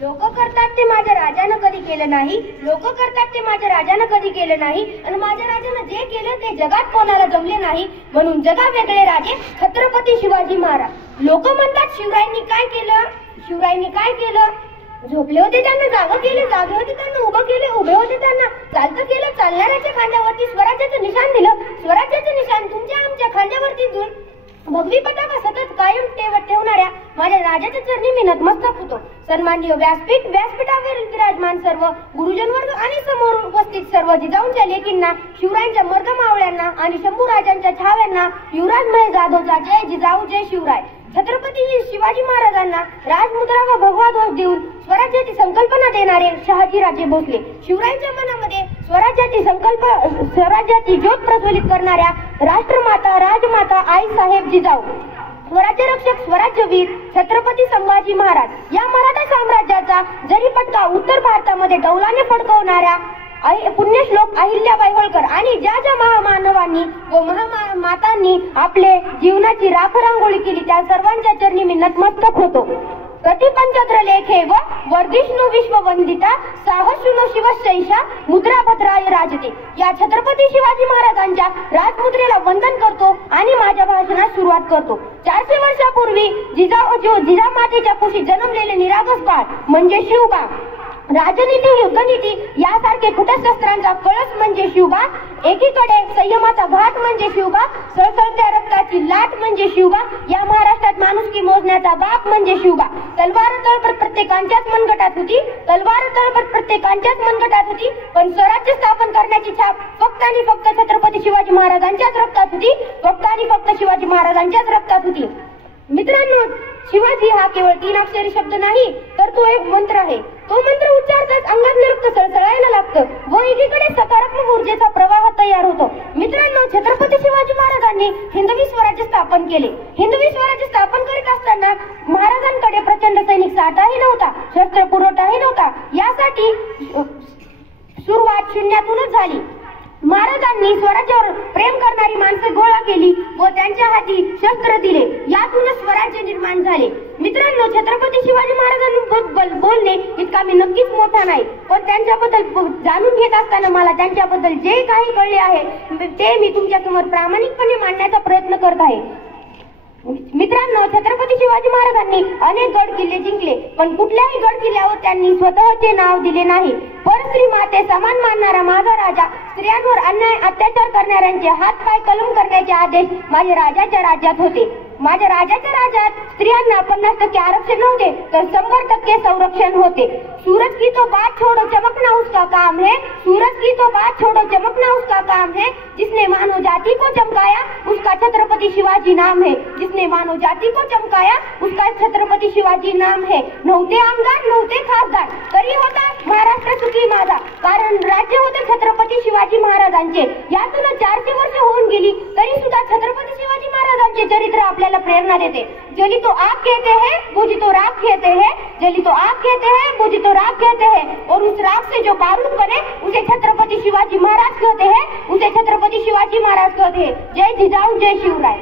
लोक करतात ते माझ्या राजानं कधी केलं नाही, लोक करतात ते माझ्या राजानं कधी केलं नाही, आणि माझ्या राजानं जे केलं ते जगात कोणाला जमले नाही, म्हणून जगा वेगळे राजे छत्रपती शिवाजी महाराज। लोक म्हणतात शिवरायांनी काय केलं, शिवरायांनी काय केलं? झोपले होते त्यांना जागं केले, जागे होते त्यांना उभं केले, उभे होते त्यांना चालतं केलं, चालणाऱ्याच्या खांद्यावरती स्वराज्याचं निशाण दिलं, स्वराज्याचं निशाण तुमच्या आमच्या खांद्यावरती देऊन भगवी पताका सतत कायम ठेवणाऱ्या माझ्या राजाच्या चरणी मी नतमस्तक होतो। सन्माननीय व्यासपीठ, व्यासपीठावर विराजमान सर्व गुरुजन वर्ग आणि समोर उपस्थित सर्व जिजाऊंच्या लेकींना, शिवरायांच्या मर्द मावळ्यांना आणि शंभू राजांच्या छाव्यांना युवराजमय जाधवचा जय जिजाऊ, जय शिवराय। छत्रपती शिवाजी महाराजांना राजमुद्रा व भगवा ध्वज देऊन स्वराज्याची संकल्पना देणारे शहाजीराजे भोसले, शिवरायांच्या मनामध्ये स्वराज्याची ज्योत प्रज्वलित करणाऱ्या राष्ट्रमाता, राजमाता आईसाहेब जिजाऊ, स्वराज्य रक्षक, स्वराज्यवीर छत्रपती संभाजी महाराज या मराठा साम्राज्याचा जरीपटका उत्तर भारतामध्ये डौलाने फडकवणाऱ्या पुण्यश्लोक अहिल्याबाई होळकर आणि ज्या ज्या महामानवांनी व महामातांनी आपले जीवनाची राखरांगोळी केली त्या सर्वांच्या चरणी मी नतमस्तक होतो। प्रतिपंचत्र लेखे व वर्धिष्णु विश्ववंदिता साहसुनो शिवशैषा मुद्रा भद्राय राजते या छत्रपती शिवाजी महाराजांच्या राजमुद्रेला वंदन करतो आणि माझ्या भाषणास सुरुवात करतो। 400 वर्षापूर्वी जिजामातेच्या कुशीत जन्मलेले निरागस बाळ म्हणजे शिवबा, राजनीती, युद्धनीती यासारखे कुटशस्त्रांचा कळस म्हणजे शिवबा, एकीकडे संयमाचा घाट म्हणजे शिवबा, सळसळत्या रक्ताची लाट म्हणजे शिवबा, या महाराष्ट्रात माणुसकी मोजण्याचा बाप म्हणजे शिवबा। तलवार तळपट प्रत्येकांच्याच मनगटात होती, तलवार तळपट प्रत्येकांच्याच मनगटात होती, पण स्वराज्य स्थापन करण्याची छाप फक्त आणि फक्त छत्रपती शिवाजी महाराजांच्याच रक्तात होती, फक्त आणि फक्त शिवाजी महाराजांच्याच रक्तात होती। मित्रांनो, शिवाजी हा केवळ 3 अक्षरी शब्द नाही तर तो एक मंत्र आहे। तो मंत्र उच्चारताच अंगात रक्त सळसळायला लागतं व एकीकडे सकारात्मक ऊर्जेचा प्रवाह तयार होतो। मित्रांनो, छत्रपती शिवाजी महाराजांनी हिंदवी स्वराज्य स्थापन केले। हिंदवी स्वराज्य स्थापन करीत असताना महाराजांकडे प्रचंड सैनिक साठाही नव्हता, शस्त्र पुरवठाही नव्हता, यासाठी सुरुवात शून्यातूनच झाली। महाराजांनी स्वराज्यावर प्रेम करणारी माणसं गोळा केली व त्यांच्या हाती शस्त्र दिले, यातूनच स्वराज्य निर्माण झाले। मित्रांनो, छत्रपती शिवाजी महाराजांबद्दल बोलणे इतका मी नक्कीच मोठा नाही, पण त्यांच्याबद्दल जाणून घेत असताना मला त्यांच्याबद्दल जे काही कळले आहे ते मी तुमच्या समोर प्रामाणिकपणे मांडण्याचा प्रयत्न करत आहे। मित्रांनो, छत्रपती शिवाजी महाराजांनी अनेक गड किल्ले जिंकले, पण कुठल्याही गड किल्ल्यावर त्यांनी स्वतःचे नाव दिले नाही। परस्त्री माते समान मानणारा माझा राजा स्त्रियांवर अन्याय अत्याचार करणाऱ्यांचे हात पाय कलम करण्याचे आदेश माझ्या राजाच्या राज्यात होते। माझ्या राजाच्या राज्यात स्त्रियांना 50% आरक्षण नव्हते तर 100% संरक्षण होते। सूरज की तो बात छोड़ो चमकना उसका काम है, सूरज की तो बात छोड़ो चमकना उसका काम है, जिसने मानव जाति को चमकाया उसका छत्रपती शिवाजी नाम है, जिसने मानव जाति को चमकाया उसका छत्रपती शिवाजी नाम है। नव्हते आमदार, नव्हते खासदार, तरी होता महाराष्ट्र सुखी माझा, कारण राज्य होते छत्रपती शिवाजी महाराजांचे। यातूनच 400 वर्ष होऊन गेली तरी सुद्धा छत्रपती शिवाजी महाराजांचे चरित्र आपल्याला प्रेरणा देते। जली तो आग कहते हैं, बुझी तो राख कहते हैं, जली तो आग कहते हैं, बुझी तो राख कहते हैं, और उस राख से जो बारूद बने उसे छत्रपती शिवाजी महाराज कहते हैं, उसे छत्रपती शिवाजी महाराज कहते हैं। जय जिजाऊ, जय शिवराय।